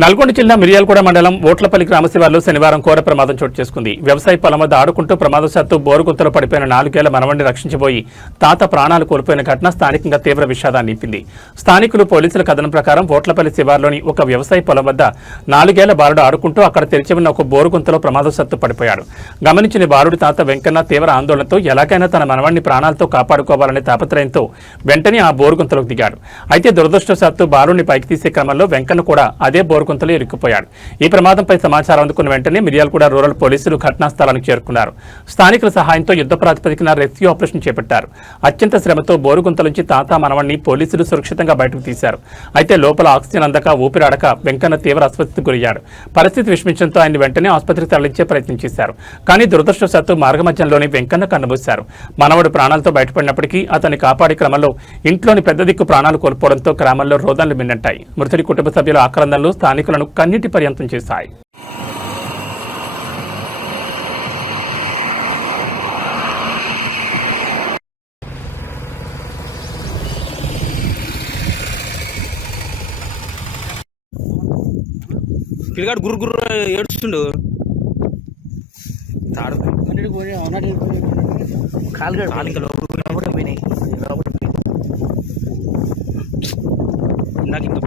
నల్గొండ జిల్లా మిర్యాలగూడ మండలం ఓట్లపల్లి గ్రామ శివార్లో శనివారం ఘోర ప్రమాదం చోటు చేసుకుంది. వ్యవసాయ పొలం వద్ద ఆడుకుంటూ ప్రమాదవశాత్తు బోరుగుంతలో పడిపోయిన 4 ఏళ్ల మనవడిని రక్షించబోయి తాత ప్రాణాలు కోల్పోయిన ఘటన స్థానికంగా తీవ్ర విషాదాన్ని నింపింది. స్థానికులు పోలీసుల కథనం ప్రకారం ఓట్లపల్లి శివార్లోని ఒక వ్యవసాయ పొలం వద్ద 4 ఏళ్ల బాలుడు ఆడుకుంటూ అక్కడ తెరిచి ఉన్న ఒక బోరుగుంతలో ప్రమాదవశాత్తు పడిపోయాడు. గమనించిన బాలుడి తాత వెంకన్న తీవ్ర ఆందోళనతో ఎలాగైనా తన మనవడిని ప్రాణాలతో కాపాడుకోవాలనే తాపత్రయంతో వెంటనే ఆ బోరుగుంతలోకి దిగాడు. అయితే దురదృష్టవశాత్తు బాలుడిని పైకి తీసే క్రమంలో వెంకన్న కూడా అదే బోరుగుంతలో ఇరుక్కుపోయాడు. ఈ ప్రమాదంపై సమాచారం అందుకున్న వెంటనే మిర్యాలగూడ రూరల్ పోలీసులు ఘటనా స్థలానికి చేరుకున్నారు. స్థానికుల సహాయంతో యుద్ధ ప్రాతిపదికన రెస్క్యూ ఆపరేషన్ చేపట్టారు. అత్యంత శ్రమతో బోరుగుంత నుంచి తాత మనవణ్ణి పోలీసులు సురక్షితంగా బయటకు తీశారు. అయితే లోపల ఆక్సిజన్ అందక ఊపిరాడక వెంకన్న తీవ్ర అస్వస్థతకు గురయ్యాడు. పరిస్థితి విషమించడంతో ఆయన వెంటనే ఆసుపత్రికి తరలించే ప్రయత్నం చేశారు. కానీ దురదృష్టవశాత్తు మార్గమధ్యంలోనే వెంకన్న కన్నుమూశారు. మనవడు ప్రాణాలతో బయటపడినప్పటికీ అతన్ని కాపాడే క్రమంలో ఇంట్లోని పెద్ద దిక్కు ప్రాణాలు కోల్పోవడంతో గ్రామంలో రోదనలు మిన్నంటాయి. మృతుడి కుటుంబ సభ్యుల ఆక్రందనలు స్థానికులను కన్నీటి పర్యంతం చేశాయి. పిల్లగాడు గుర్రు గుర్రు ఏడుస్తుండు. కాలు ఇంకా లోపల పోయినాయి. నాకు ఇంకా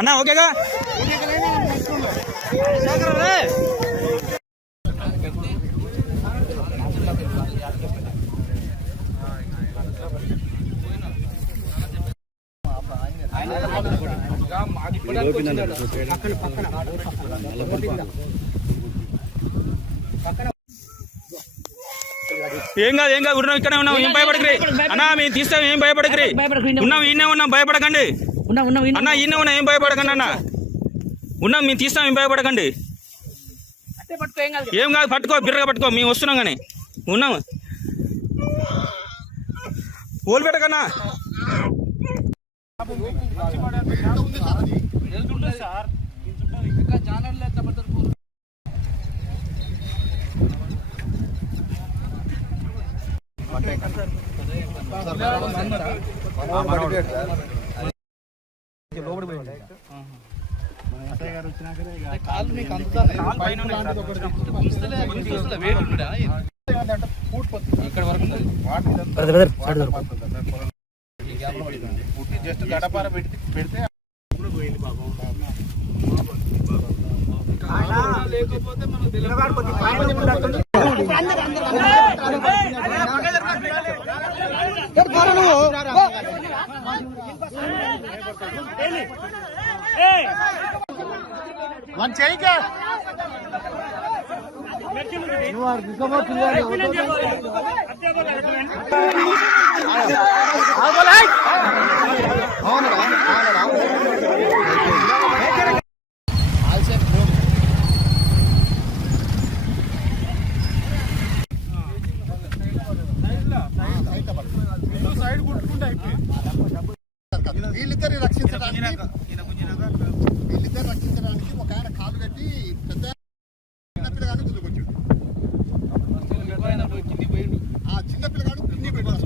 అన్నా ఓకేగా ఏం కాదు ఉన్నాం, ఇక్కడే ఉన్నాం, ఏం భయపడకరి అన్నా. మేము తీస్తాం, ఏం భయపడకరి. ఉన్నాం, ఈయనే ఉన్నాం, భయపడకండి అన్న. ఈయనే ఉన్నాం, ఏం భయపడకండి అన్న. ఉన్నాం, మేము తీస్తాం, ఏం భయపడకండి. ఏం కాదు, పట్టుకో, బిర్రగా పట్టుకో, మేము వస్తున్నాం కానీ ఉన్నాం. ఓలు పెట్టకన్నా. జస్ట్ గడపార పెడితే లేకపోతే మన చేయగా వీళ్ళిద్దరు రక్షించడానికి ఒక ఆయన కాలు కట్టి పెద్ద పిల్లగాడు గుర్తుకొచ్చాడు. ఆ చిన్న పిల్లగాడు కింది పెట్టాడు.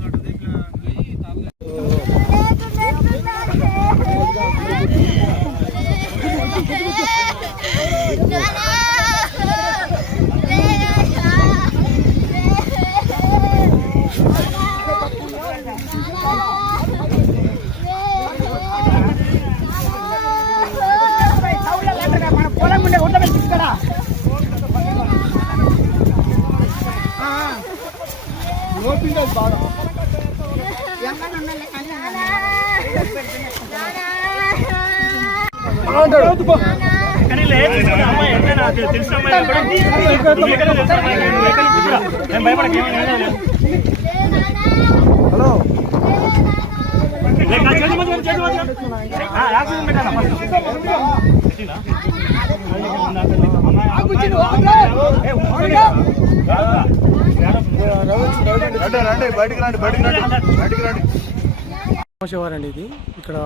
శివారండి ఇది. ఇక్కడ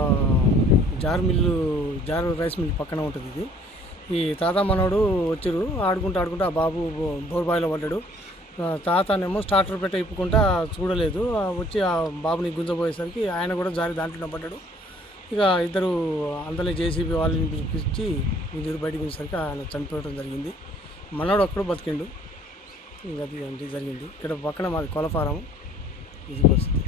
జార్ రైస్ మిల్ పక్కన ఉంటుంది. ఇది ఈ తాత మనోడు వచ్చారు ఆడుకుంటూ ఆ బాబు బోర్బాయిలో పడ్డాడు. తాతనేమో స్టార్టర్ పెట్టి ఇప్పుకుంటా చూడలేదు, వచ్చి ఆ బాబుని గుంజబోయేసరికి ఆయన కూడా జారి దాంట్లో పడ్డాడు. ఇక ఇద్దరు అందరినీ జేసీబీ వాళ్ళని పిలిపించి ఇద్దరు బయటకు వచ్చేసరికి ఆయన చనిపోవడం జరిగింది. మనోడు ఒక్కడు బతికిండు. ఇంకా అది జరిగింది. ఇక్కడ పక్కన మాది కోళ్ళ ఫారం, ఇది పరిస్థితి.